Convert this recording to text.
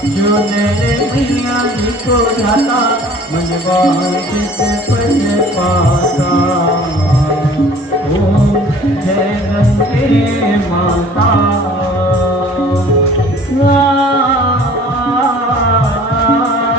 जो मेरे मैया जी को जाता मन वाहित पद पाता। ओम जय गंगे माता।